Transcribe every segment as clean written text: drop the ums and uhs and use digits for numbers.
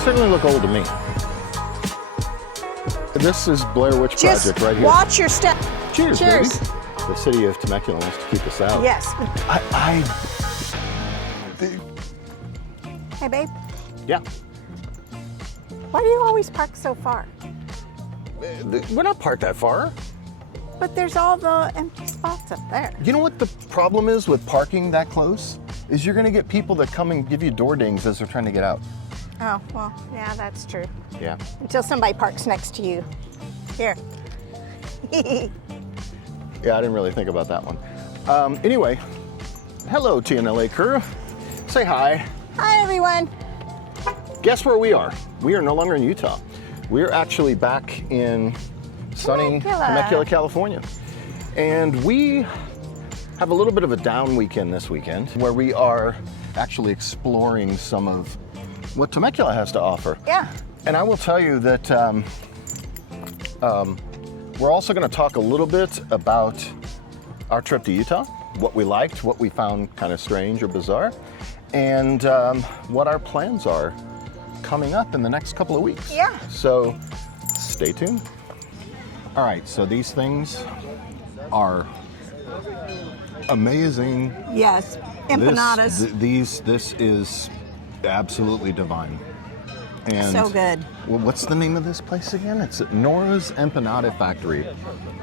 certainly look old to me. This is Blair Witch Project right here. Watch your step. Cheers, Cheers. baby. The city of Temecula wants to keep us out. Yes. Hey, babe. Yeah. Why do you always park so far? We're not parked that far. But there's all the empty spots up there. You know what the problem is with parking that close? Is you're gonna get people that come and give you door dings as they're trying to get out. Oh, well, yeah, that's true. Yeah. Until somebody parks next to you. Here. Yeah, I didn't really think about that one. Anyway, hello TNLA crew. Say hi. Hi, everyone. Guess where we are? We are no longer in Utah. We're actually back in sunny Temecula, California. And we have a little bit of a down weekend this weekend where we are actually exploring some of what Temecula has to offer. Yeah. And I will tell you that we're also going to talk a little bit about our trip to Utah, what we liked, what we found kind of strange or bizarre, and what our plans are coming up in the next couple of weeks. Yeah. So stay tuned. All right, so these things are amazing. Yes, empanadas. This is absolutely divine. And so good. Well, what's the name of this place again? It's at Nora's Empanada Factory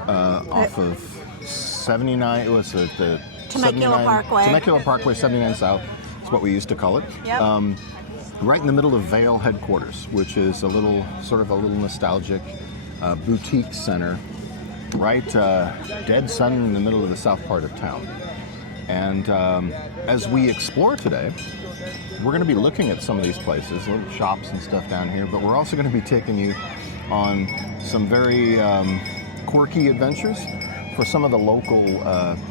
off of 79. It was the Temecula Parkway. Temecula Parkway, 79 South. That's what we used to call it. Yep. Right in the middle of Vail headquarters, which is a little nostalgic boutique center, right dead center in the middle of the south part of town. And as we explore today, we're going to be looking at some of these places, little shops and stuff down here, but we're also going to be taking you on some very quirky adventures for some of the local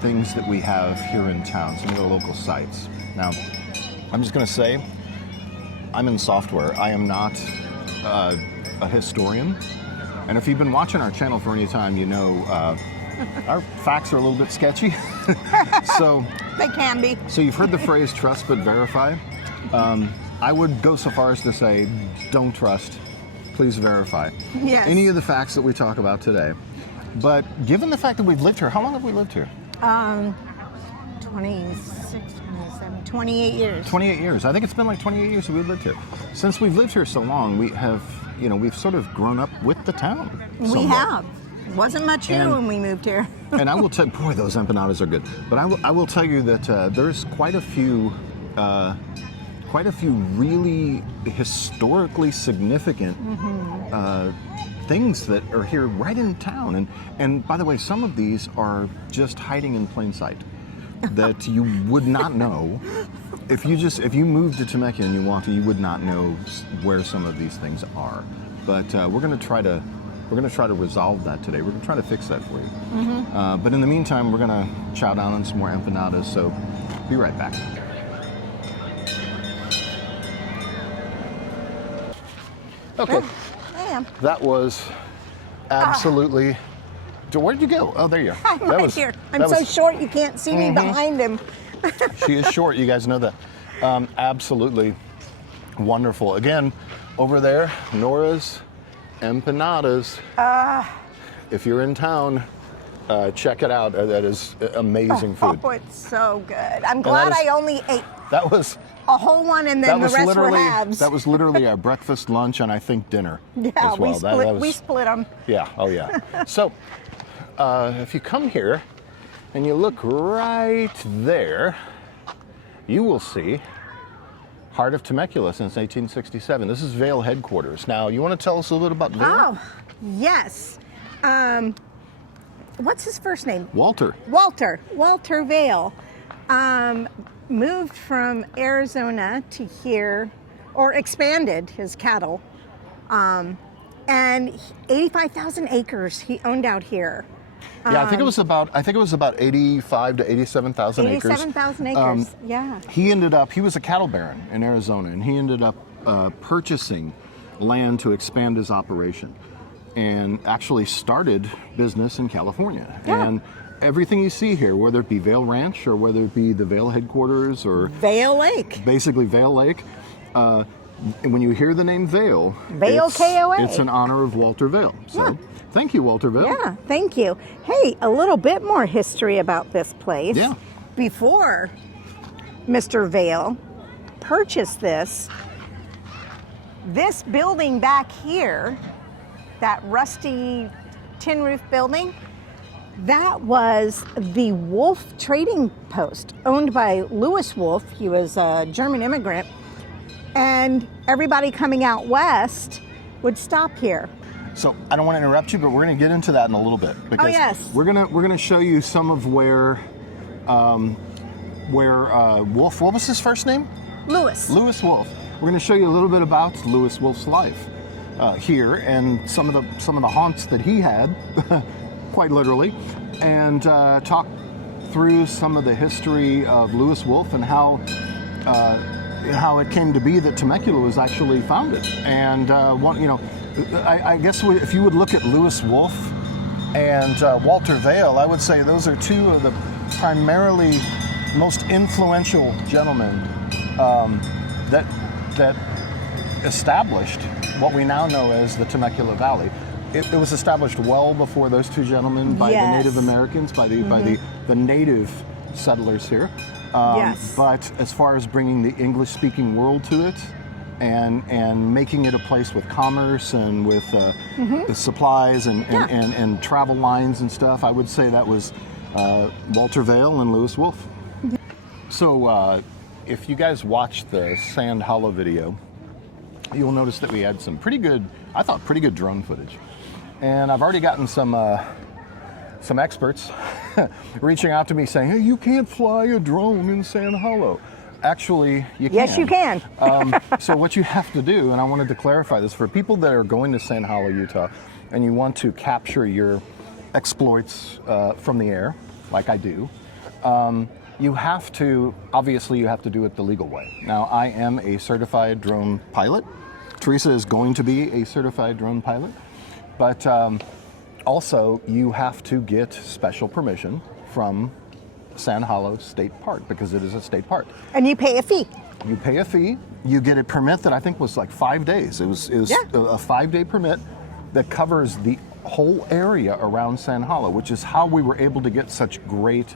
things that we have here in town, some of the local sites. Now, I'm just going to say, I'm in software. I am not a historian. And if you've been watching our channel for any time, you know our facts are a little bit sketchy. So They can be. So you've heard the phrase trust but verify. I would go so far as to say, don't trust, please verify. Yes. Any of the facts that we talk about today. But given the fact that we've lived here, how long have we lived here? 26, 27, 28 years. 28 years. I think it's been like 28 years that we've lived here. Since we've lived here so long, we have, we've sort of grown up with the town. We somewhat. have. Wasn't much here when we moved here. And I will tell you, boy, those empanadas are good. But I will tell you that there's quite a few really historically significant things that are here right in town. And by the way, some of these are just hiding in plain sight that you would not know. If you moved to Temecula and you walked, you would not know where some of these things are. But we're going to try to resolve that today. We're going to try to fix that for you. But in the meantime, we're going to chow down on some more empanadas. So be right back. Okay. That was absolutely. Where did you go? Oh, there you are. I'm right here. I'm so short you can't see me behind him. She is short. You guys know that. Absolutely wonderful. Again, over there, Nora's Empanadas. If you're in town, check it out. That is amazing food. Oh, it's so good. I'm glad I only ate a whole one and then the rest were halves. That was literally our breakfast, lunch, and I think dinner as well. We split them. Yeah, oh yeah. So, if you come here and you look right there, you will see Heart of Temecula since 1867. This is Vail headquarters. Now, you want to tell us a little bit about Vail? Oh, yes. What's his first name? Walter. Walter Vail. Moved from Arizona to here, or expanded his cattle, and 85,000 acres he owned out here. Yeah, I think it was about 85 to 87,000 acres. 87,000 acres. Yeah. He was a cattle baron in Arizona, and he ended up purchasing land to expand his operation, and actually started business in California. Yeah. And everything you see here, whether it be Vail Ranch or whether it be the Vail headquarters or Vail Lake. Basically Vail Lake, when you hear the name Vail, Vail KOA. It's in honor of Walter Vail. So, Yeah. Thank you, Walter Vail. Yeah, thank you. Hey, a little bit more history about this place. Yeah. Before Mr. Vail purchased this building back here, that rusty tin roof building, that was the Wolf trading post owned by Louis Wolf. He was a German immigrant, and everybody coming out west would stop here. So I don't want to interrupt you, but we're going to get into that in a little bit because yes. we're going to show you some of where Wolf. What was his first name? Louis. Louis Wolf. We're going to show you a little bit about Louis Wolf's life here and some of the haunts that he had, quite literally, and talk through some of the history of Louis Wolf and how it came to be that Temecula was actually founded. And I guess if you would look at Louis Wolf and Walter Vail, I would say those are two of the primarily most influential gentlemen that established what we now know as the Temecula Valley. It was established well before those two gentlemen by the Native Americans, by the native settlers here. But as far as bringing the English-speaking world to it, and making it a place with commerce and with supplies and travel lines and stuff, I would say that was Walter Vail and Louis Wolf. So if you guys watched the Sand Hollow video, you'll notice that we had some pretty good drone footage. And I've already gotten some experts reaching out to me saying, hey, you can't fly a drone in Sand Hollow. Actually, you can. Yes, you can. So what you have to do, and I wanted to clarify this, for people that are going to Sand Hollow, Utah, and you want to capture your exploits from the air, like I do, you have to do it the legal way. Now, I am a certified drone pilot. Teresa is going to be a certified drone pilot. But also, you have to get special permission from Sand Hollow State Park because it is a state park. And you pay a fee. You pay a fee. You get a permit that I think was like 5 days. It was a 5-day permit that covers the whole area around Sand Hollow, which is how we were able to get such great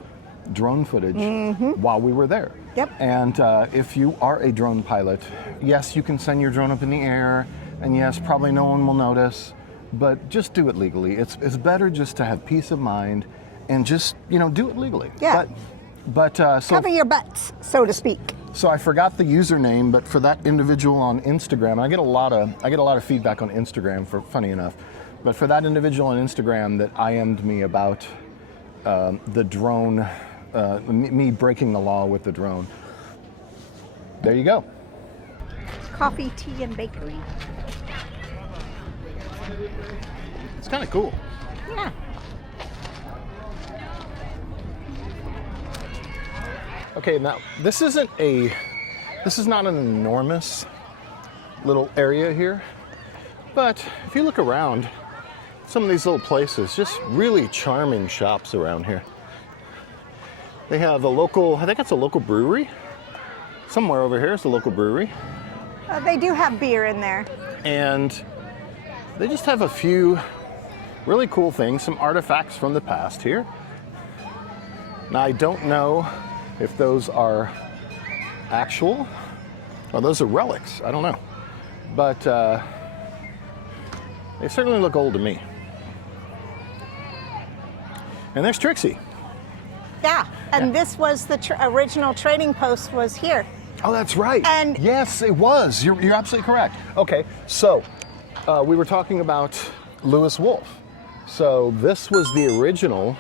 drone footage while we were there. Yep. And if you are a drone pilot, yes, you can send your drone up in the air, and yes, probably no one will notice, but just do it legally. It's better just to have peace of mind and just, do it legally. Yeah. But so cover your butts, so to speak. So I forgot the username, but for that individual on Instagram, and I get a lot of feedback on Instagram, funny enough, but for that individual on Instagram that IM'd me about the drone, me breaking the law with the drone. There you go. Coffee, tea, and bakery. It's kind of cool. Yeah. Okay, now this is not an enormous little area here, but if you look around, some of these little places, just really charming shops around here. They have I think it's a local brewery. Somewhere over here is a local brewery. They do have beer in there. And they just have a few really cool things, some artifacts from the past here. Now, I don't know if those are actual or those are relics. I don't know. But they certainly look old to me. And there's Trixy. Yeah, and this was the original trading post was here. Oh, that's right. And yes, it was. You're absolutely correct. Okay, so we were talking about Louis Wolf. So this was the original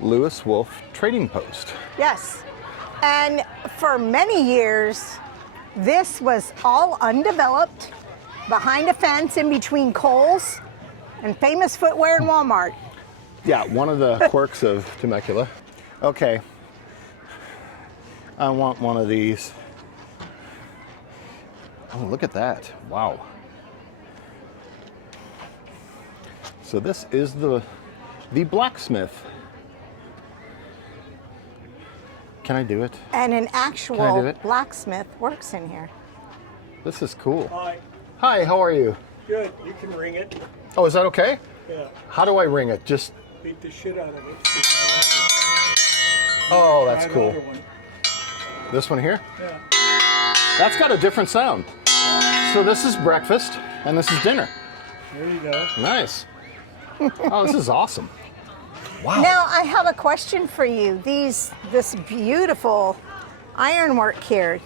Louis Wolf trading post. Yes, and for many years, this was all undeveloped, behind a fence in between Kohl's and Famous Footwear and Walmart. Yeah, one of the quirks of Temecula. Okay, I want one of these. Oh, look at that. Wow. So this is the blacksmith. Can I do it? And an actual Can I do it? blacksmith works in here. This is cool. Hi. Hi, how are you? Good. You can ring it. Oh, is that okay? Yeah. How do I ring it? Just. Beat the shit out of it. Oh, that's Try cool. another one. This one here? Yeah. That's got a different sound. So this is breakfast and this is dinner. There you go. Nice. Oh, this is awesome. Wow. Now I have a question for you. This beautiful ironwork here.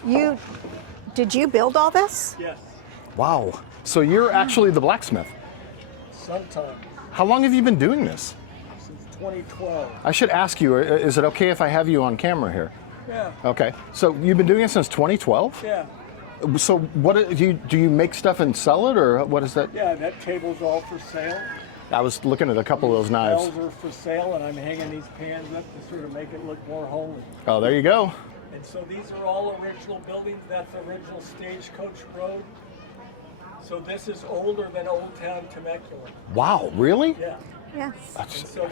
Did you build all this? Yes. Wow. So you're actually the blacksmith. Sometime. How long have you been doing this? Since 2012. I should ask you, is it okay if I have you on camera here? Yeah. Okay. So you've been doing it since 2012? Yeah. So what do you make stuff and sell it, or what is that? Yeah, that table's all for sale. I was looking at a couple of those knives. Bells are for sale, and I'm hanging these pans up to sort of make it look more homely. Oh, there you go. And so these are all original buildings. That's original Stagecoach Road. So this is older than Old Town Temecula. Wow, really? Yeah. Yes. And so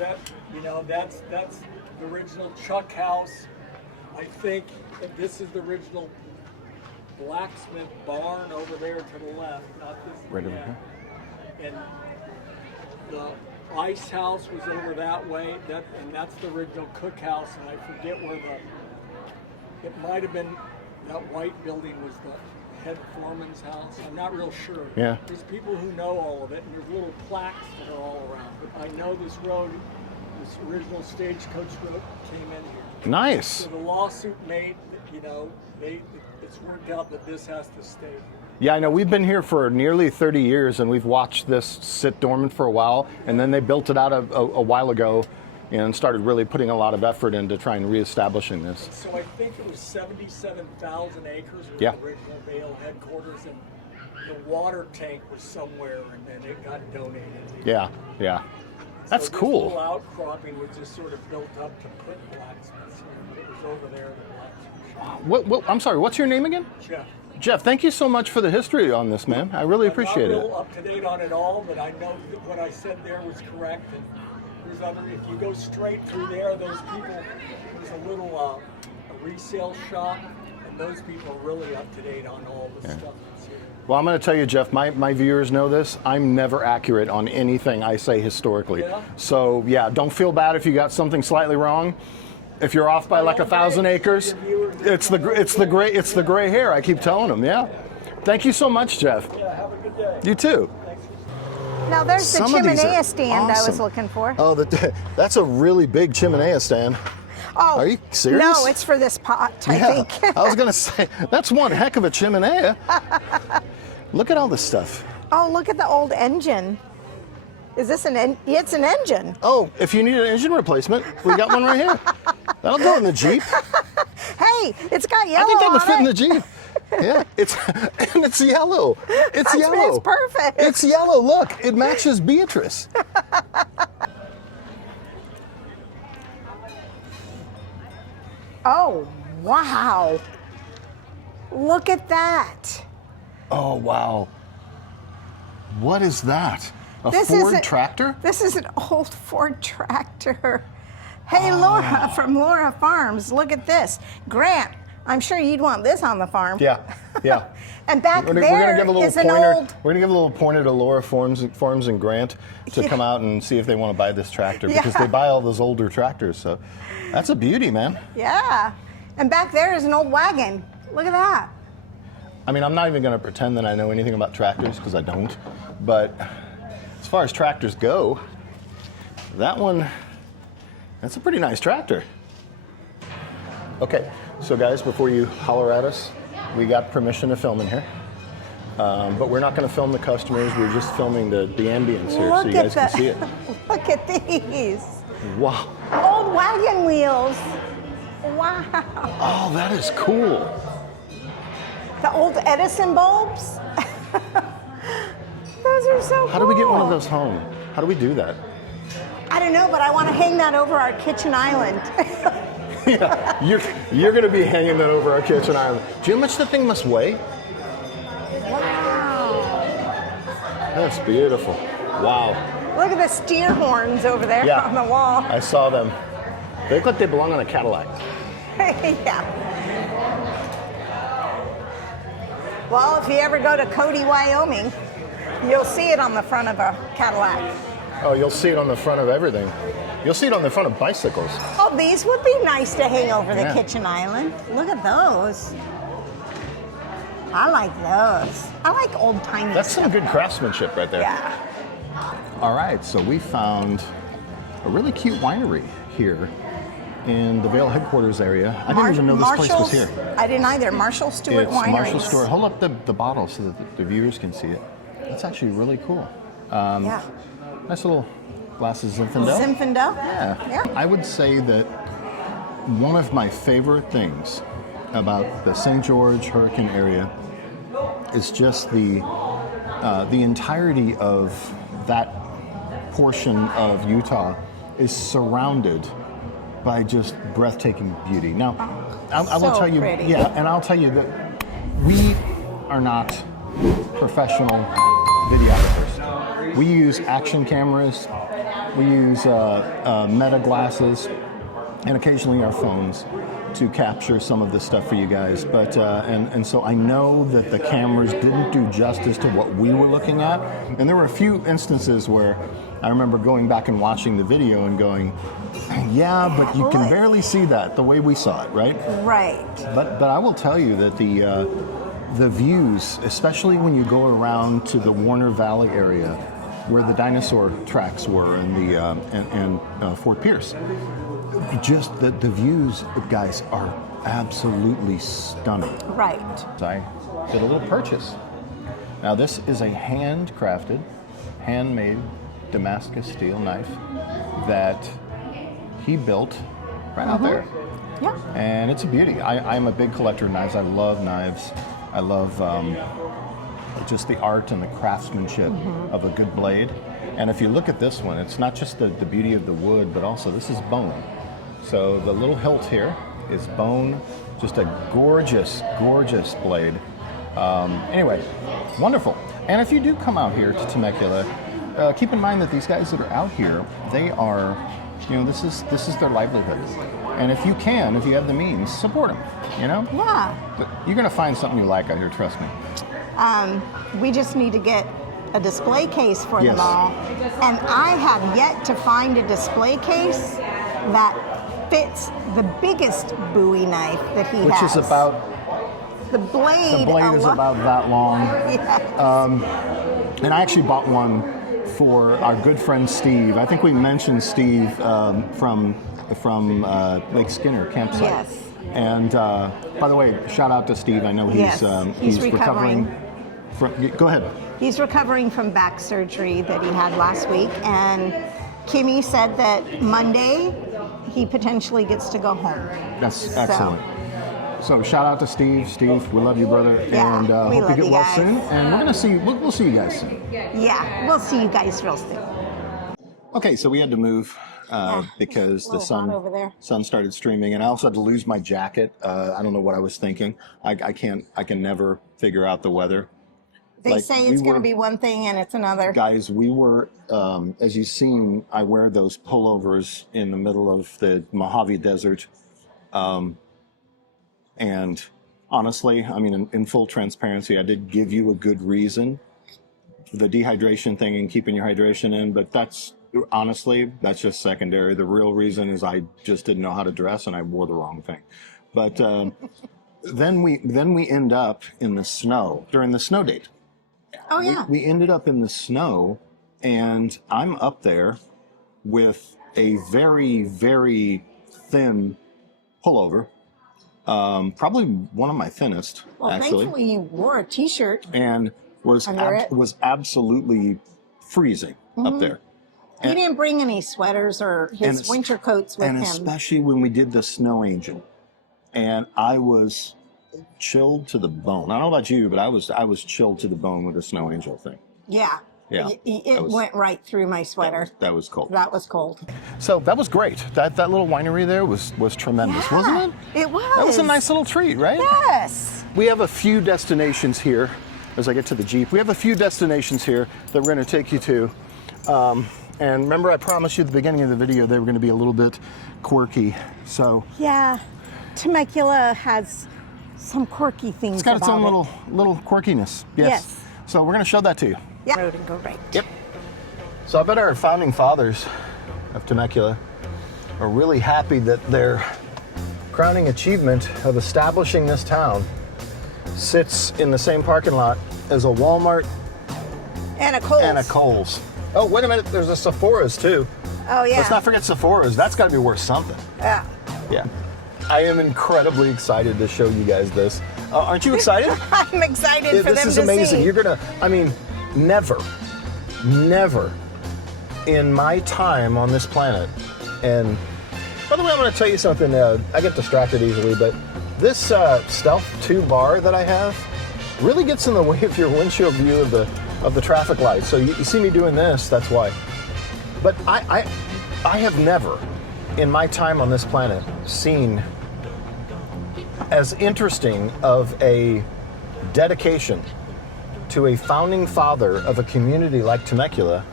that's the original Chuck House. I think that this is the original blacksmith barn over there to the left, not this. Right over here. And the ice house was over that way. And that's the original cookhouse. And I forget where it might have been that white building was the head foreman's house. I'm not real sure. Yeah. There's people who know all of it, and there's little plaques that are all around. But I know this road, this original Stagecoach road, came in here. Nice. So the lawsuit made, it's worked out that this has to stay. Yeah, I know. We've been here for nearly 30 years, and we've watched this sit dormant for a while, and then they built it out a while ago and started really putting a lot of effort into trying reestablishing this. So I think it was 77,000 acres was Yeah. the original Vail headquarters, and the water tank was somewhere, and then it got donated. Yeah, yeah. That's So this cool. little outcropping was just sort of built up to put blacksmiths here, but it was over there in the blacksmith shop. I'm sorry, what's your name again? Jeff. Jeff, thank you so much for the history on this, man. I really appreciate I'm it. not real up to date on it all, but I know that what I said there was correct. And there's if you go straight through there, those people, there's a little a resale shop, and those people are really up to date on all the stuff that's here. Well, I'm going to tell you, Jeff, my viewers know this. I'm never accurate on anything I say historically. Yeah? So, yeah, don't feel bad if you got something slightly wrong. If you're off by like 1,000 acres, it's the gray hair. I keep telling them, yeah. Thank you so much, Jeff. Yeah, have a good day. You too. Now there's Some the of these chimenea are stand I was awesome. looking for. Oh, that's a really big chimenea stand. Oh, Are you serious? No, it's for this pot, I Yeah, think. I was going to say, that's one heck of a chimenea. Look at all this stuff. Oh, look at the old engine. Is this it's an engine. Oh, if you need an engine replacement, we got one right here. That'll go in the Jeep. Hey, it's got yellow I think that would on fit in it. the Jeep. Yeah, it's yellow. It's yellow. It's perfect. It's yellow. Look, it matches Beatrice. Oh, wow. Look at that. Oh, wow. What is that? A This Ford is tractor? This is an old Ford tractor. Hey, Laura from Laura Farms, look at this. Grant, I'm sure you'd want this on the farm. Yeah, yeah. And back We're there gonna give a little is an pointer. old. We're gonna give a little pointer to Laura Farms and Grant to Yeah. come out and see if they want to buy this tractor because Yeah. they buy all those older tractors. So that's a beauty, man. Yeah. And back there is an old wagon. Look at that. I mean, I'm not even gonna pretend that I know anything about tractors because I don't. But as far as tractors go, that one, that's a pretty nice tractor. Okay, so guys, before you holler at us, we got permission to film in here. But we're not going to film the customers. We're just filming the ambience here so you guys can see it. Look at these. Wow. Old wagon wheels. Wow. Oh, that is cool. The old Edison bulbs. Those are so cool. How do we get one of those home? How do we do that? I don't know, but I want to hang that over our kitchen island. Yeah, you're going to be hanging that over our kitchen island. Do you know how much the thing must weigh? Wow. That's beautiful. Wow. Look at the steer horns over there Yeah. on the wall. I saw them. They look like they belong on a Cadillac. Yeah. Well, if you ever go to Cody, Wyoming, you'll see it on the front of a Cadillac. Oh, you'll see it on the front of everything. You'll see it on the front of bicycles. Oh, these would be nice to hang over the Yeah. kitchen island. Look at those. I like those. I like old-timey That's stuff. some good craftsmanship right there. Yeah. All right, so we found a really cute winery here in the Vail headquarters area. I didn't even know this place was here. I didn't either. Marshall Stewart It's Winery. Marshall Stewart. Hold up the bottle so that the viewers can see it. That's actually really cool. Yeah. Nice little glass of Zinfandel. Zinfandel? Yeah. Yeah. I would say that one of my favorite things about the St. George Hurricane area is just the entirety of that portion of Utah is surrounded by just breathtaking beauty. Now, I will So tell you, pretty. yeah, and I'll tell you that we are not professional videographers. We use action cameras, we use meta glasses, and occasionally our phones to capture some of this stuff for you guys. But and so I know that the cameras didn't do justice to what we were looking at, and there were a few instances where I remember going back and watching the video and going, yeah, but you can barely see that the way we saw it, right? Right. But I will tell you that the views, especially when you go around to the Warner Valley area, where the dinosaur tracks were and the and Fort Pierce, just the views, guys, are absolutely stunning. Right. So I did a little purchase. Now this is a handcrafted, handmade Damascus steel knife that he built right out there. Yeah. And it's a beauty. I'm a big collector of knives. I love knives. I love just the art and the craftsmanship of a good blade. And if you look at this one, it's not just the beauty of the wood, but also this is bone. So the little hilt here is bone, just a gorgeous, gorgeous blade. Anyway, wonderful. And if you do come out here to Temecula, keep in mind that these guys that are out here, they are, this is their livelihood. And if you have the means, support them, Yeah. You're gonna find something you like out here, trust me. We just need to get a display case for Yes. them all. And I have yet to find a display case that fits the biggest Bowie knife that he Which has. is about, the blade. the blade is about that long. Yeah. And I actually bought one for our good friend Steve. I think we mentioned Steve from Lake Skinner campsite. Yes. And by the way, shout out to Steve. I know Yes, he's recovering. Go ahead. He's recovering from back surgery that he had last week, and Kimmy said that Monday he potentially gets to go home. That's excellent. So shout out to Steve. Steve, we love you, brother. Yeah, And we hope love you get you well guys. soon. And we're gonna see. We'll see you guys soon. Yeah, we'll see you guys real soon. Okay, so we had to move because a the little hot over there. sun started streaming, and I also had to lose my jacket. I don't know what I was thinking. I can never figure out the weather. They Like, say we it's going were- to be one thing and it's another. Guys, we were, as you've seen, I wear those pullovers in the middle of the Mojave Desert. And honestly, I mean, in full transparency, I did give you a good reason for the dehydration thing and keeping your hydration in, but that's just secondary. The real reason is I just didn't know how to dress and I wore the wrong thing. But then we end up in the snow during the snow date. Oh, yeah. We ended up in the snow, and I'm up there with a very, very thin pullover, probably one of my thinnest, Well, actually, thankfully you wore a t-shirt. and was Under it? was absolutely freezing up there. He didn't bring any sweaters or his And winter coats with and him. especially when we did the snow angel, and I was chilled to the bone. I don't know about you, but I was chilled to the bone with the snow angel thing. Yeah. Yeah, It went right through my sweater. That was cold. That was cold. So that was great. That little winery there was tremendous, wasn't it? It was. That was a nice little treat, right? Yes. We have a few destinations here. As I get to the Jeep, we have a few destinations here that we're going to take you to. And remember, I promised you at the beginning of the video they were going to be a little bit quirky. So Yeah. Temecula has some quirky things. It's got its own about little quirkiness. Yes. Yes. So we're going to show that to you. Yeah. Road and go right. Yep. So I bet our founding fathers of Temecula are really happy that their crowning achievement of establishing this town sits in the same parking lot as a Walmart And a Kohl's. and a Kohl's. Oh, wait a minute. There's a Sephora's too. Oh yeah. Let's not forget Sephora's. That's got to be worth something. Yeah. Yeah. I am incredibly excited to show you guys this. Aren't you excited? I'm excited for them to see. This is amazing. You're gonna, I mean, never in my time on this planet, and by the way, I'm gonna tell you something, I get distracted easily, but this Stealth 2 bar that I have really gets in the way of your windshield view of the traffic lights. So you see me doing this, that's why. But I have never, in my time on this planet, seen as interesting of a dedication to a founding father of a community like Temecula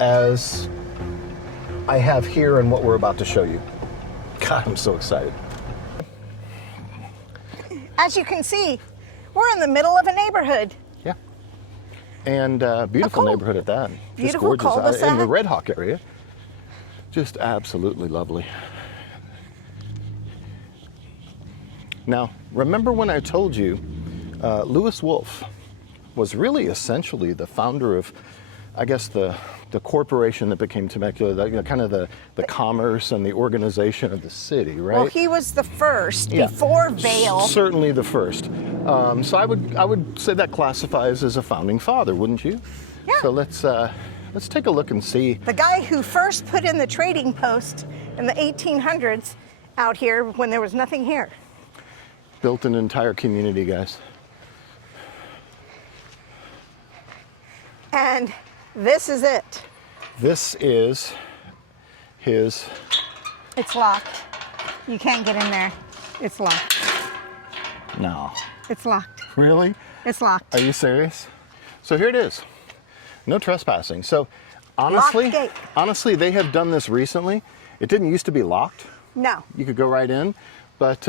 as I have here in what we're about to show you. God, I'm so excited. As you can see, we're in the middle of a neighborhood. Yeah. And beautiful neighborhood at that. Beautiful just gorgeous. cul-de-sac. In the Red Hawk area. Just absolutely lovely. Now, remember when I told you Lewis Wolf was really essentially the founder of, I guess, the corporation that became Temecula, kind of the commerce and the organization of the city, right? Well, he was the first before Vail. Certainly the first. So I would say that classifies as a founding father, wouldn't you? Yeah. So let's take a look and see. The guy who first put in the trading post in the 1800s out here when there was nothing here. Built an entire community, guys. And this is it. This is his. It's locked. You can't get in there. It's locked. No. It's locked. Really? It's locked. Are you serious? So here it is. No trespassing. So honestly, Locked gate. honestly, they have done this recently. It didn't used to be locked. No. You could go right in, but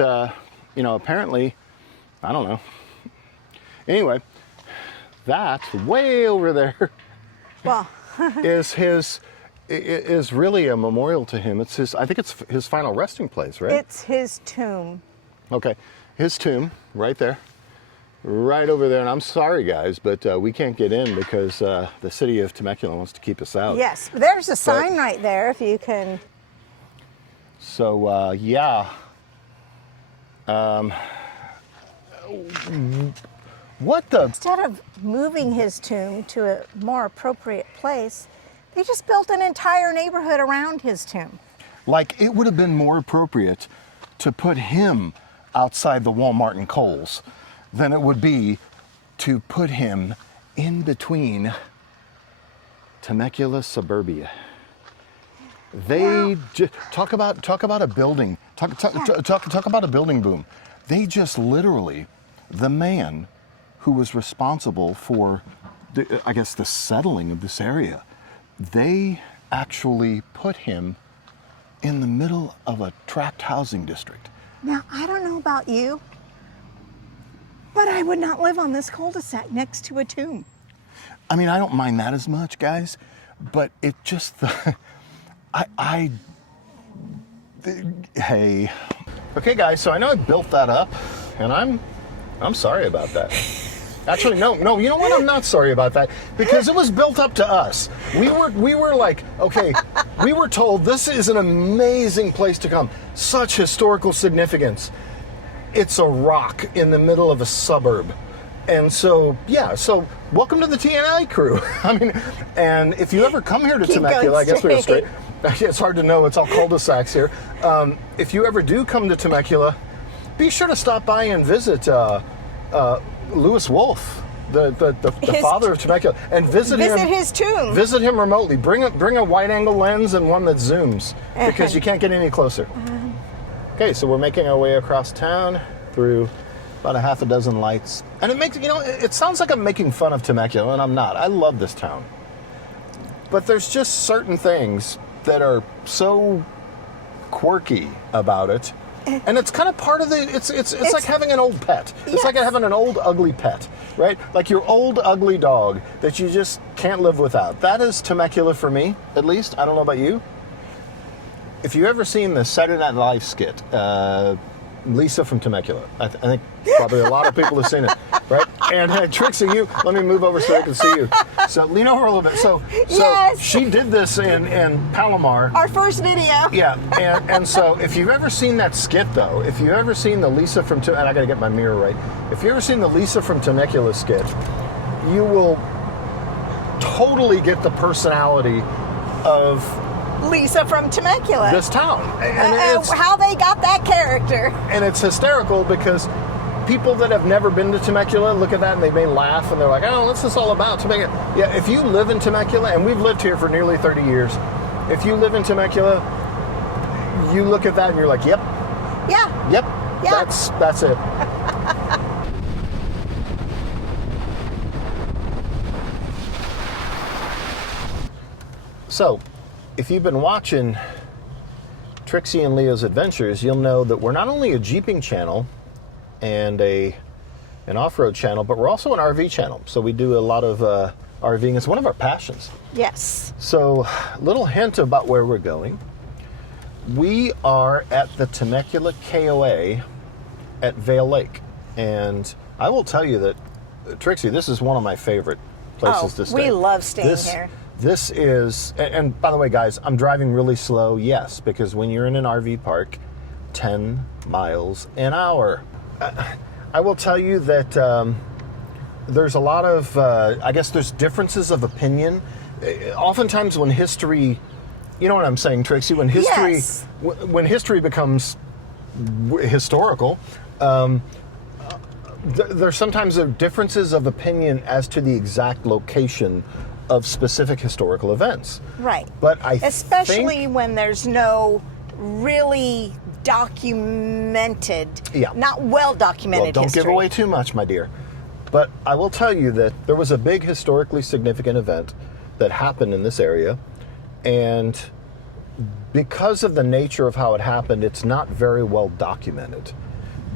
apparently, I don't know. Anyway, that way over there Well, is really a memorial to him. It's his. I think it's his final resting place, right? it's his tomb. Okay, his tomb right there, right over there. And I'm sorry, guys, but we can't get in because the city of Temecula wants to keep us out. Yes, there's a sign right there if you can. So yeah. What the? Instead of moving his tomb to a more appropriate place, they just built an entire neighborhood around his tomb. Like, it would have been more appropriate to put him outside the Walmart and Kohl's than it would be to put him in between Temecula suburbia. They talk about a building. Talk about a building boom. They just literally, the man who was responsible for, the settling of this area, they actually put him in the middle of a tract housing district. Now, I don't know about you, but I would not live on this cul-de-sac next to a tomb. I mean, I don't mind that as much, guys, but it just, hey. Okay, guys, so I know I built that up, and I'm sorry about that. Actually, no, you know what? I'm not sorry about that because it was built up to us. We were like, okay, we were told this is an amazing place to come. Such historical significance. It's a rock in the middle of a suburb. And so, yeah, so welcome to the TNI crew. I mean, and if you ever come here to Temecula, I guess we're straight. It's hard to know, it's all cul-de-sacs here. If you ever do come to Temecula, be sure to stop by and visit Lewis Wolf, the father of Temecula, and visit his tomb. Visit him remotely. Bring a wide-angle lens and one that zooms, because you can't get any closer. Okay, so we're making our way across town through about a half a dozen lights, and it makes it sounds like I'm making fun of Temecula, and I'm not. I love this town, but there's just certain things that are so quirky about it And it's kind of part of the, it's like having an old pet. It's like having an old ugly pet, right? Like your old ugly dog that you just can't live without. That is Temecula for me, at least. I don't know about you. If you've ever seen the Saturday Night Live skit, Lisa from Temecula, I think probably a lot of people have seen it, right? And Trixy, let me move over so I can see you. So lean over a little bit. So Yes. she did this in Palomar. Our first video. Yeah, and so if you've ever seen that skit, though, if you've ever seen the Lisa from, and I got to get my mirror right. If you've ever seen the Lisa from Temecula skit, you will totally get the personality of Lisa from Temecula. this town. And How they got that character. and it's hysterical because people that have never been to Temecula look at that and they may laugh and they're like, oh, what's this all about, Temecula? Yeah, if you live in Temecula, and we've lived here for nearly 30 years, if you live in Temecula, you look at that and you're like, yep, Yeah. that's it. So, if you've been watching Trixie and Leo's adventures, you'll know that we're not only a jeeping channel and an off-road channel, but we're also an RV channel. So we do a lot of RVing. It's one of our passions. Yes. So, little hint about where we're going. We are at the Temecula KOA at Vail Lake. And I will tell you that, Trixie, this is one of my favorite places to stay. We love staying here. This is, and by the way, guys, I'm driving really slow, yes, because when you're in an RV park, 10 miles an hour. I will tell you that there's a lot of, I guess there's differences of opinion. Oftentimes when history, you know what I'm saying, Trixie? When history, Yes. when history becomes historical, there's sometimes differences of opinion as to the exact location of specific historical events. Right. But Especially think, when there's no really documented, not well documented don't history. give away too much, my dear. But I will tell you that there was a big historically significant event that happened in this area, and because of the nature of how it happened, it's not very well documented.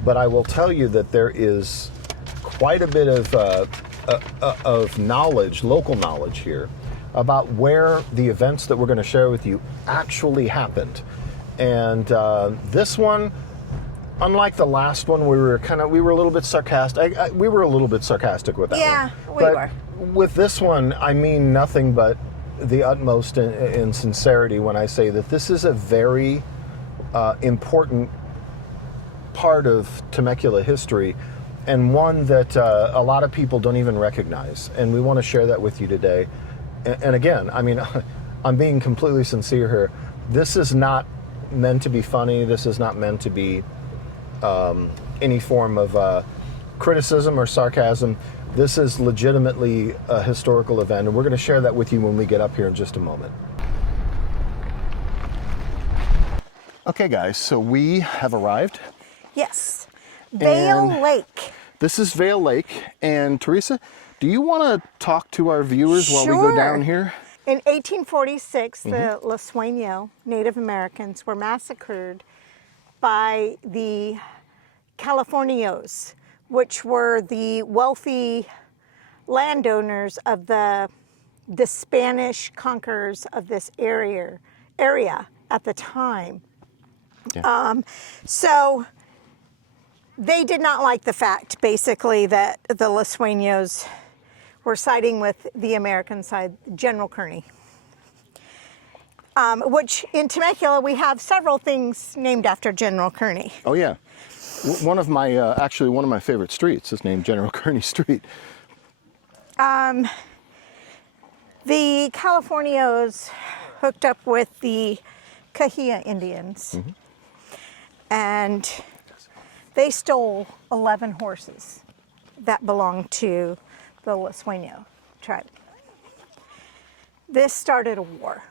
But I will tell you that there is quite a bit of knowledge, local knowledge here, about where the events that we're going to share with you actually happened. And this one, unlike the last one, we were a little bit sarcastic. We were a little bit sarcastic with that one. Yeah, we but were. With this one, I mean nothing but the utmost in sincerity when I say that this is a very important part of Temecula history, and one that a lot of people don't even recognize. And we want to share that with you today. And again, I mean, I'm being completely sincere here. This is not meant to be funny. This is not meant to be any form of criticism or sarcasm. This is legitimately a historical event, and we're going to share that with you when we get up here in just a moment. Okay, guys, so we have arrived. Yes. Vail Lake. This is Vail Lake. And Teresa, do you want to talk to our viewers while we go down here? In 1846, the Los Sueños Native Americans were massacred by the Californios, which were the wealthy landowners of the Spanish conquerors of this area at the time. Yeah. So they did not like the fact, basically, that the Los Sueños were siding with the American side, General Kearney. Which in Temecula, we have several things named after General Kearney. Oh, yeah. One of my, actually one of my favorite streets is named General Kearney Street. The Californios hooked up with the Cahuilla Indians, and they stole 11 horses that belonged to the Los Sueños tribe. This started a war.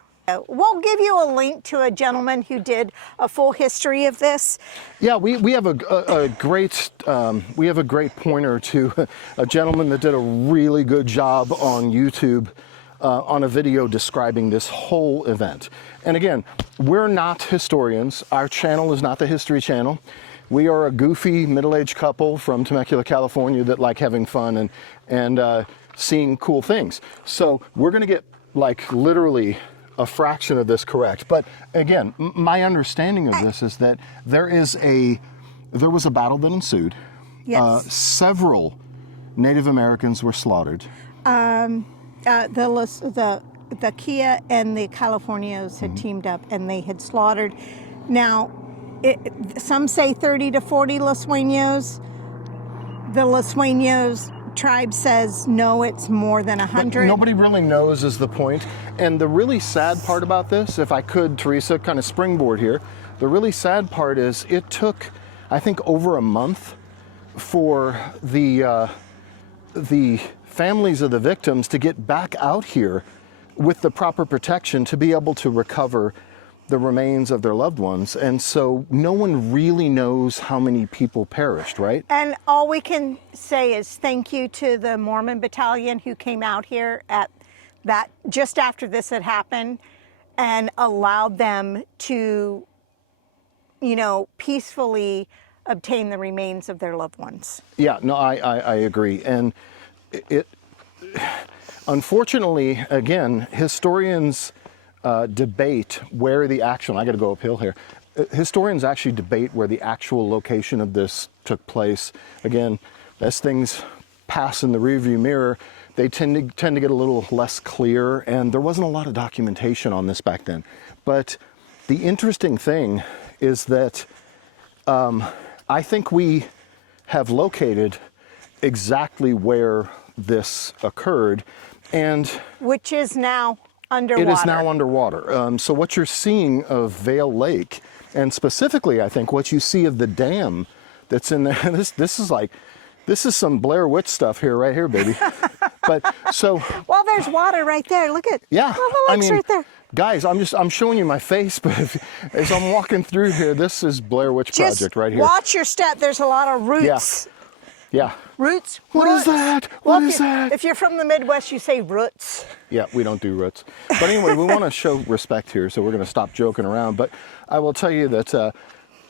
We'll give you a link to a gentleman who did a full history of this. Yeah, we have a great pointer to a gentleman that did a really good job on YouTube on a video describing this whole event. And again, we're not historians. Our channel is not the History Channel. We are a goofy middle-aged couple from Temecula, California that like having fun and seeing cool things. So we're going to get like literally a fraction of this correct. But again, my understanding of this is that there was a battle that ensued. Yes. Several Native Americans were slaughtered. The Kia and the Californios had teamed up and they had slaughtered. Now, some say 30 to 40 Los Sueños. The Los Sueños tribe says no, it's more than 100. But nobody really knows is the point. And the really sad part about this, if I could, Teresa, kind of springboard here, the really sad part is it took, I think, over a month for the families of the victims to get back out here with the proper protection to be able to recover the remains of their loved ones. And so no one really knows how many people perished, right? And all we can say is thank you to the Mormon battalion who came out here at that just after this had happened and allowed them to, peacefully obtain the remains of their loved ones. Yeah, no, I agree. And it unfortunately, again, historians debate where the actual, I got to go uphill here. Historians actually debate where the actual location of this took place. Again, as things pass in the rearview mirror, they tend to get a little less clear, and there wasn't a lot of documentation on this back then. But the interesting thing is that I think we have located exactly where this occurred, and which is now underwater. It is now underwater. So what you're seeing of Vail Lake, and specifically, I think what you see of the dam that's in there. This is some Blair Witch stuff here, right here, baby. But so. Well, there's water right there. Look at. Yeah, the lake's right there. Guys, I'm showing you my face, but as I'm walking through here, this is Blair Witch Project right here. Watch your step. There's a lot of roots. Yeah. Roots. What is that? What is that? If you're from the Midwest, you say roots. Yeah, we don't do roots. But anyway, we want to show respect here, so we're going to stop joking around. But I will tell you that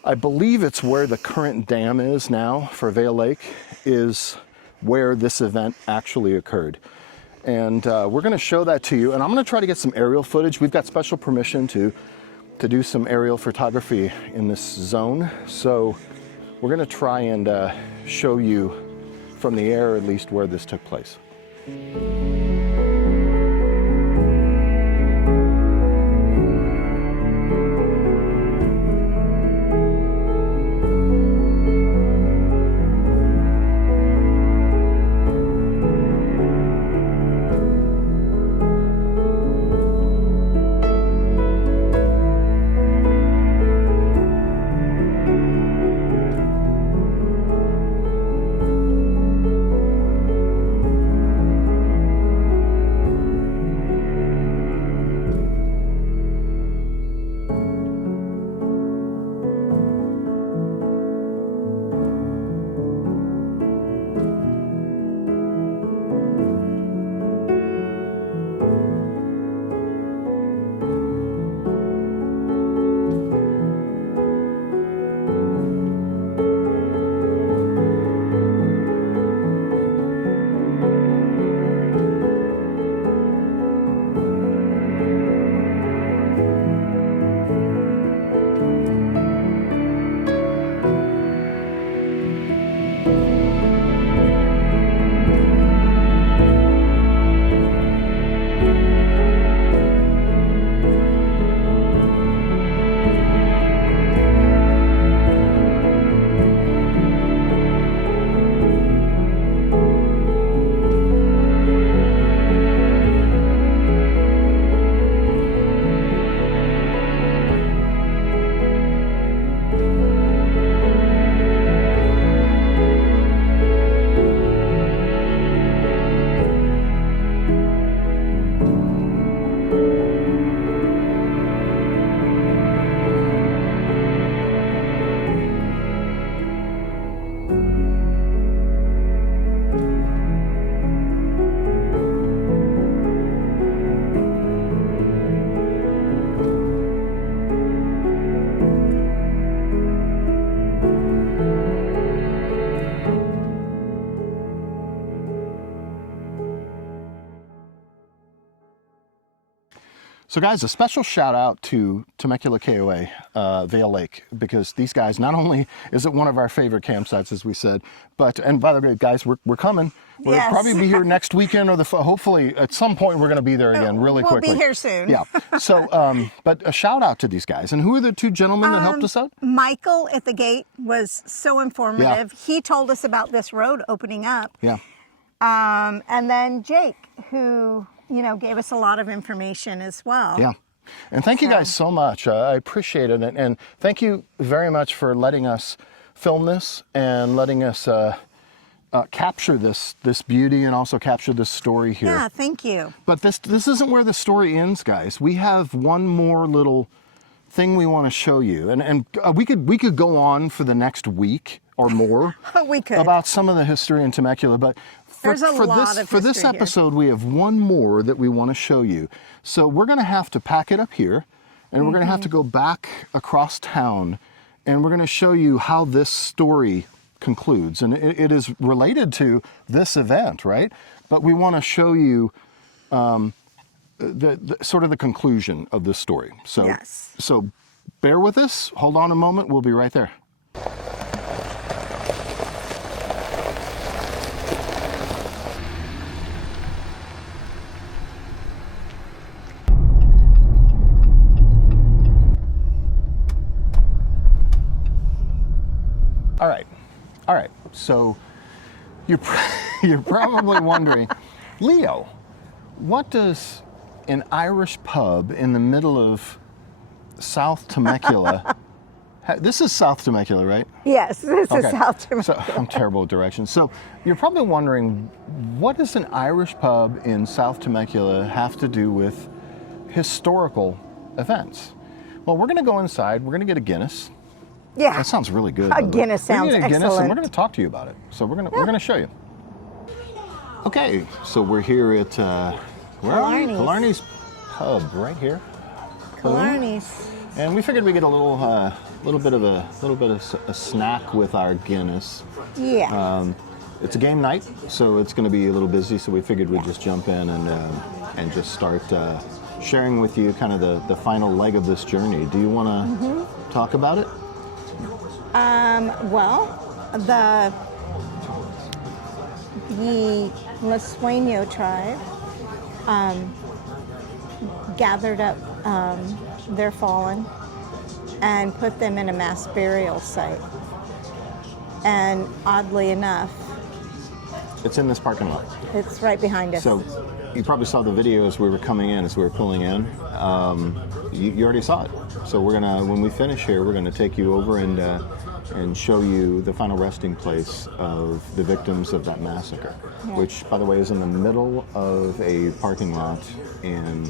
I believe it's where the current dam is now for Vail Lake is where this event actually occurred. And we're going to show that to you. And I'm going to try to get some aerial footage. We've got special permission to do some aerial photography in this zone. So we're going to try and show you from the air at least where this took place. So guys, a special shout out to Temecula KOA, Vail Lake, because these guys, not only is it one of our favorite campsites, as we said, but, and by the way, guys, we're coming. We'll Yes. probably be here next weekend, or hopefully at some point we're going to be there again really quickly. We'll be here soon. Yeah. So, but a shout out to these guys. And who are the two gentlemen that helped us out? Michael at the gate was so informative. He told us about this road opening up. Yeah. And then Jake, who, you know, gave us a lot of information as well. Yeah. And thank you guys so much. I appreciate it. And thank you very much for letting us film this and letting us capture this beauty and also capture this story here. Yeah, thank you. But this isn't where the story ends, guys. We have one more little thing we want to show you. And we could go on for the next week or more We could. about some of the history in Temecula, but for this episode, we have one more that we want to show you. So we're going to have to pack it up here, and we're going to have to go back across town, and we're going to show you how this story concludes. And it is related to this event, right? But we want to show you the sort of the conclusion of this story. So, Yes. So bear with us. Hold on a moment. We'll be right there. All right. So you're probably wondering, Leo, what does an Irish pub in the middle of South Temecula? This is South Temecula, right? Yes, this is South Temecula. So I'm terrible at directions. So you're probably wondering, what does an Irish pub in South Temecula have to do with historical events? Well, we're going to go inside. We're going to get a Guinness. Yeah. That sounds really good. A Guinness sounds Guinness, excellent. and we're going to talk to you about it. So we're going to show you. Okay, so we're here at where are we? Killarney's Pub, right here. Killarney's. And we figured we'd get a little bit of a snack with our Guinness. Yeah. It's a game night, so it's going to be a little busy. So we figured we'd just jump in and just start sharing with you kind of the final leg of this journey. Do you want to talk about it? Well, the Sueño tribe gathered up their fallen and put them in a mass burial site. And oddly enough, it's in this parking lot. It's right behind us. So you probably saw the video as we were coming in, as we were pulling in. You already saw it. So we're gonna, when we finish here, we're gonna take you over and show you the final resting place of the victims of that massacre, which, by the way, is in the middle of a parking lot in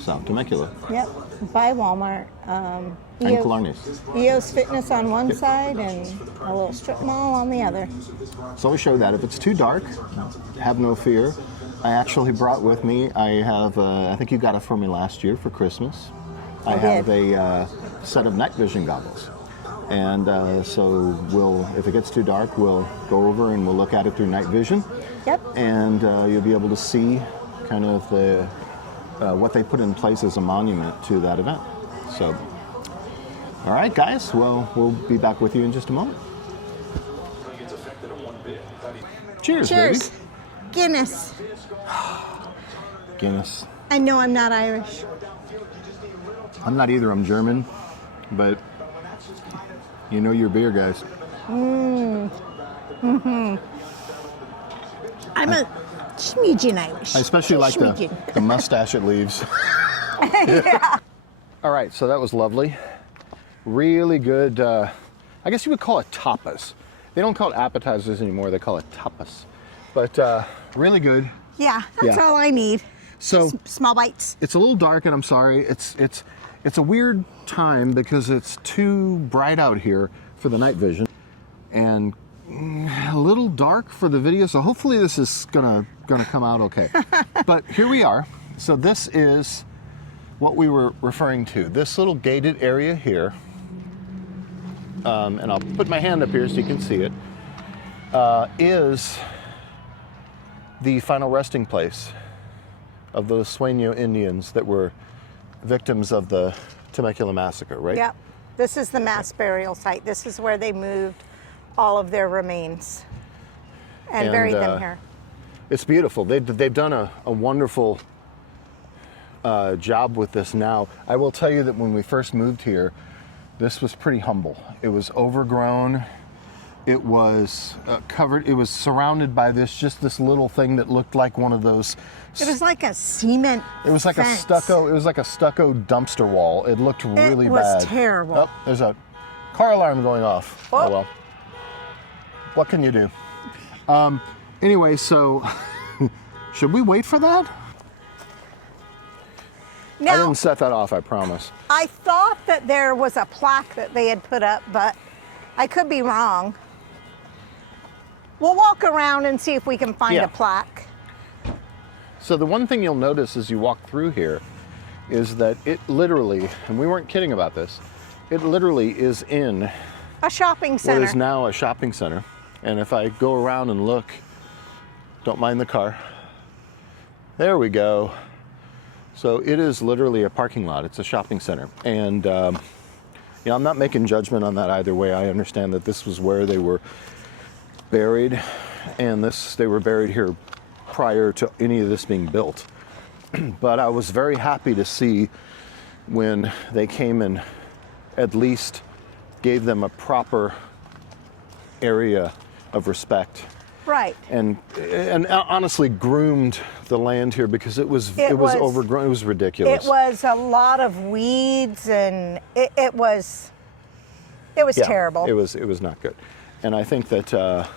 South Temecula. Yep, by Walmart. And Killarney's. EOS Fitness on one side and a little strip mall on the other. So we show that. If it's too dark, have no fear. I actually brought with me, I have, I think you got it for me last year for Christmas. I have a set of night vision goggles. And so if it gets too dark, we'll go over and we'll look at it through night vision. Yep. And you'll be able to see kind of what they put in place as a monument to that event. So, all right, guys, well, we'll be back with you in just a moment. Cheers, Cheers. baby. Guinness. Guinness. I know I'm not Irish. I'm not either, I'm German, but you know your beer, guys. I'm a smidgen Irish. I especially like the mustache it leaves. Yeah. All right, so that was lovely. Really good, I guess you would call it tapas. They don't call it appetizers anymore, they call it tapas. But really good. Yeah, that's all I need. So Small bites. it's a little dark, and I'm sorry. It's a weird time because it's too bright out here for the night vision, and a little dark for the video. So hopefully this is gonna come out okay. But here we are. So this is what we were referring to. This little gated area here, and I'll put my hand up here so you can see it, is the final resting place of those Sueño Indians that were victims of the Temecula Massacre, right? Yep. This is the mass burial site. This is where they moved all of their remains and buried them here. It's beautiful. They've done a wonderful job with this now. I will tell you that when we first moved here, this was pretty humble. It was overgrown. It was covered. It was surrounded by this little thing that looked like one of those. It was like a cement. It was like fence. a stucco. It was like a stucco dumpster wall. It looked really bad. It was terrible. Oh, there's a car alarm going off. Oh. Oh well. What can you do? Anyway, so should we wait for that? Now, I didn't set that off, I promise. I thought that there was a plaque that they had put up, but I could be wrong. We'll walk around and see if we can find a plaque. So the one thing you'll notice as you walk through here is that it literally, and we weren't kidding about this, it literally is in A shopping center. what is now a shopping center. And if I go around and look, don't mind the car. There we go. So it is literally a parking lot. It's a shopping center. And I'm not making judgment on that either way. I understand that this was where they were buried, and they were buried here prior to any of this being built. But I was very happy to see when they came and at least gave them a proper area of respect. Right. And honestly groomed the land here, because it was overgrown. It was ridiculous. It was a lot of weeds, and it was terrible. It was not good. And I think that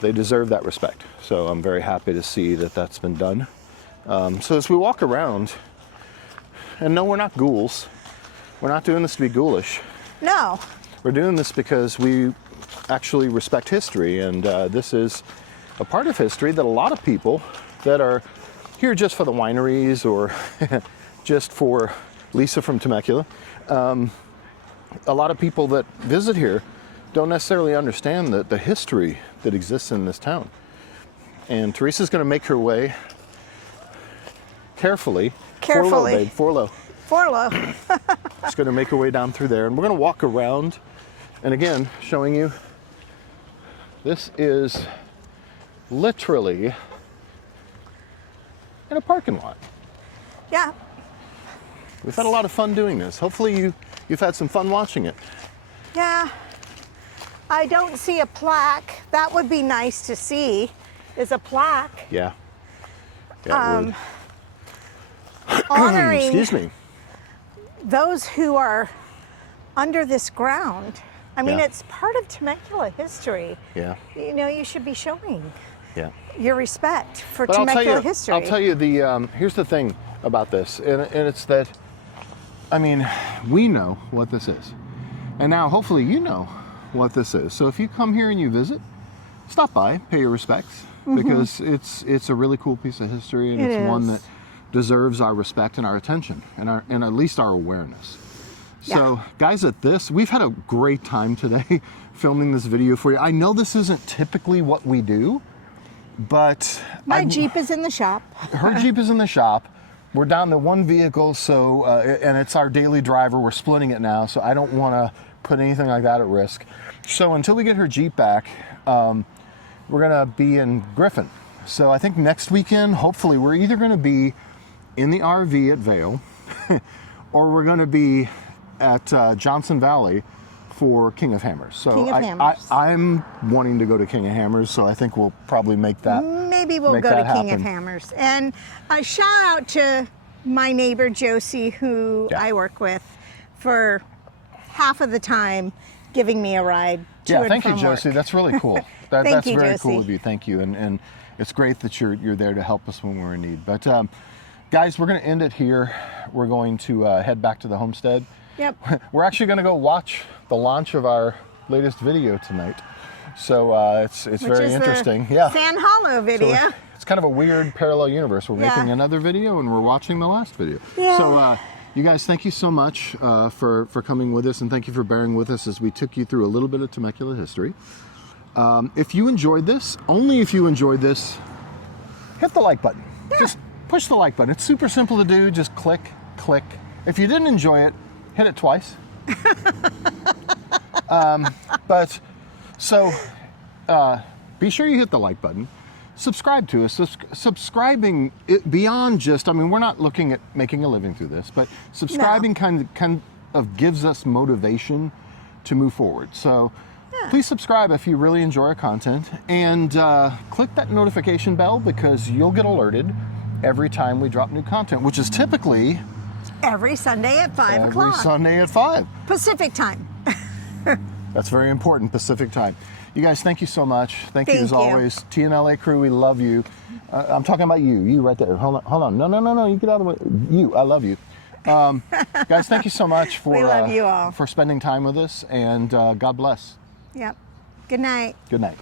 they deserve that respect. So I'm very happy to see that that's been done. So as we walk around, and no, we're not ghouls. We're not doing this to be ghoulish. No. We're doing this because we actually respect history, and this is a part of history that a lot of people that are here just for the wineries or just for Lisa from Temecula, a lot of people that visit here don't necessarily understand the history that exists in this town. And Teresa's going to make her way carefully. Carefully. Four low. She's going to make her way down through there, and we're going to walk around. And again, showing you, this is literally in a parking lot. Yeah. We've had a lot of fun doing this. Hopefully you've had some fun watching it. Yeah. I don't see a plaque. That would be nice to see, is a plaque. Yeah. Yeah, it would. Honoring Excuse me. those who are under this ground. I mean, Yeah. it's part of Temecula history. Yeah. You know, you should be showing Yeah. your respect for But Temecula history. I'll tell you here's the thing about this, and it's that, I mean, we know what this is. And now hopefully you know what this is. So if you come here and you visit, stop by, pay your respects, because it's a really cool piece of history, and it's one that deserves our respect and our attention and at least our awareness. Yeah. So guys, we've had a great time today filming this video for you. I know this isn't typically what we do, but My Jeep is in the shop. her Jeep is in the shop. We're down to one vehicle, so and it's our daily driver. We're splitting it now, so I don't want to put anything like that at risk. So until we get her Jeep back, we're gonna be in Griffin. So I think next weekend, hopefully, we're either gonna be in the RV at Vail, or we're gonna be at Johnson Valley for King of Hammers. So King of Hammers. I'm wanting to go to King of Hammers, so I think we'll probably make that. Maybe we'll make go to that King of happen. Hammers. And a shout out to my neighbor Josie, who Yeah. I work with, for half of the time giving me a ride to and Thank you, from Josie. work. That's really cool. Thank That's you, very Josie. cool of you. Thank you, and it's great that you're there to help us when we're in need. But guys, we're going to end it here. We're going to head back to the homestead. Yep. We're actually going to go watch the launch of our latest video tonight. So it's Which very is interesting. The Yeah. San Hollow video. So it's kind of a weird parallel universe. We're Yeah. making another video and we're watching the last video. Yeah. So you guys, thank you so much for coming with us, and thank you for bearing with us as we took you through a little bit of Temecula history. If you enjoyed this, only if you enjoyed this, hit the like button. Yeah. Just push the like button. It's super simple to do. Just click, click, If you didn't enjoy it, hit it twice. Be sure you hit the like button. Subscribe to us. Subscribing beyond just, I mean, we're not looking at making a living through this, but subscribing kind of gives us motivation to move forward. So please subscribe if you really enjoy our content, and click that notification bell because you'll get alerted every time we drop new content, which is typically Every Sunday at 5 every o'clock. Sunday at 5. Pacific time. That's very important, Pacific time. You guys, thank you so much. Thank you as you. always. TNLA crew, we love you. I'm talking about you. You right there. Hold on. No. You get out of the way. You, I love you. Guys, thank you so much for We love you all. for spending time with us, and God bless. Yep. Good night. Good night.